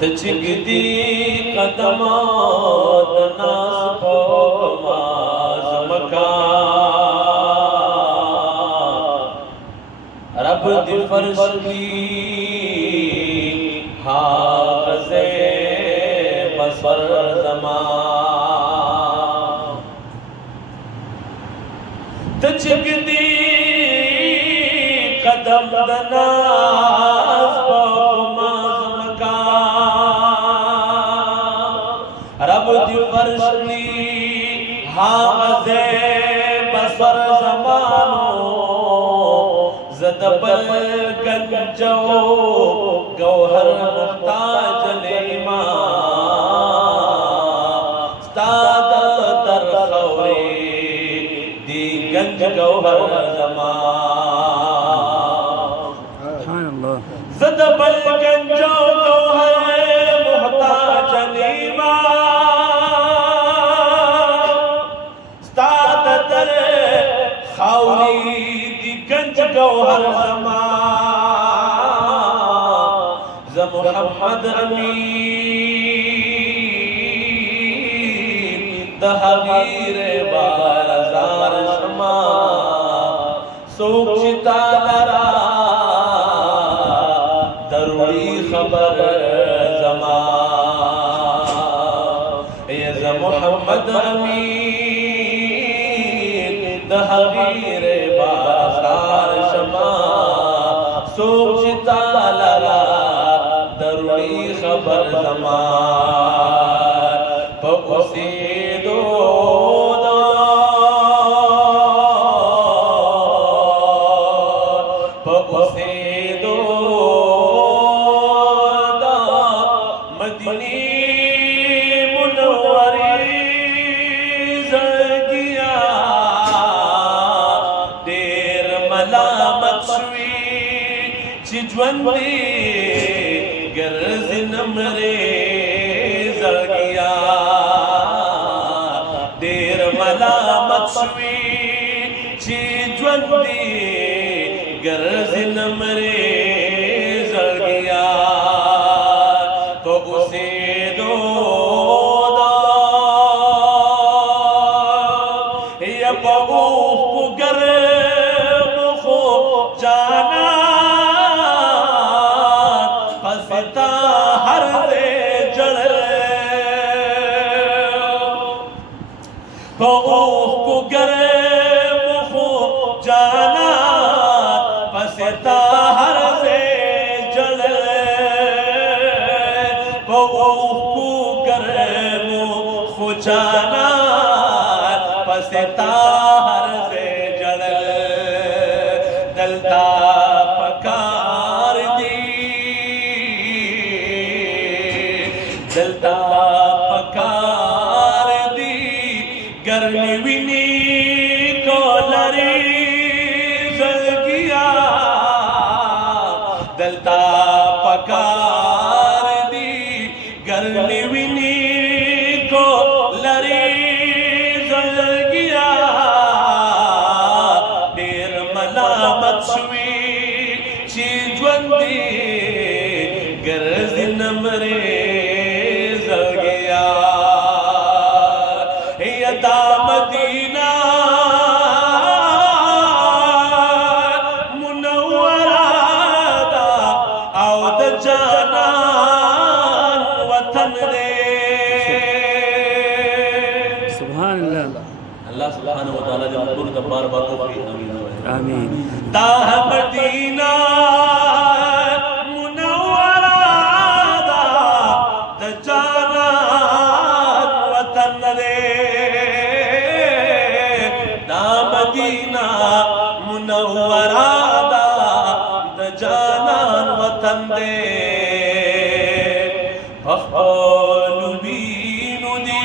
تچگدی قدمات ناس پوک ماز مکان رب دی فرش لی حافظ بصر زمان تچگدی قدم دناس پوک ماز رب دی فرش لی حافظ بصر زمانو زدبل گنجو گوہر محتاج لیما ستاد در خوری دی گنج گوہر زمان زدبل گنجو گوہر محتاج لیما خوری دی گنج گوہر زمان ز محمد امین تحویر بارزار شما سوک چتا لرا دروڑی خبر زمان یہ ز محمد امین تحویر بازار شما سوچتا لرا دروڑی خبر زمان پا اسی دو پا اسی دو مدینی منوری زرگیا چی جوندی گرز نمرے زرگیا دیر ملامت شوی چی جوندی گرز نمرے زرگیا تو اسے دو یا بغوف کو گرم خو جانا پستا ہر دے جڑ بغوف کو گرم خو جانا پستا ہر دے جڑ بغوف کو گرم خو جانا پستا ہر دے جڑ دلتا پکار دی دلتا پکار دی گرمی وینی کو لری زلگیا دلتا پکار دی گرمی وینی کو لری زلگیا دیر ملامت شوی چی جوندی گرز نمرے زلگیا یدا مدینہ منورہ دا او دا جانان وطن دے سبحان اللہ اللہ سبحانہ وتعالی دے مقبول دا بار بار کو بھی آمین دا مدینہ منورہ دا دا جانان وطن دے دا مدینہ منورہ دا دا جانان وطن دے بخبالو بینو دی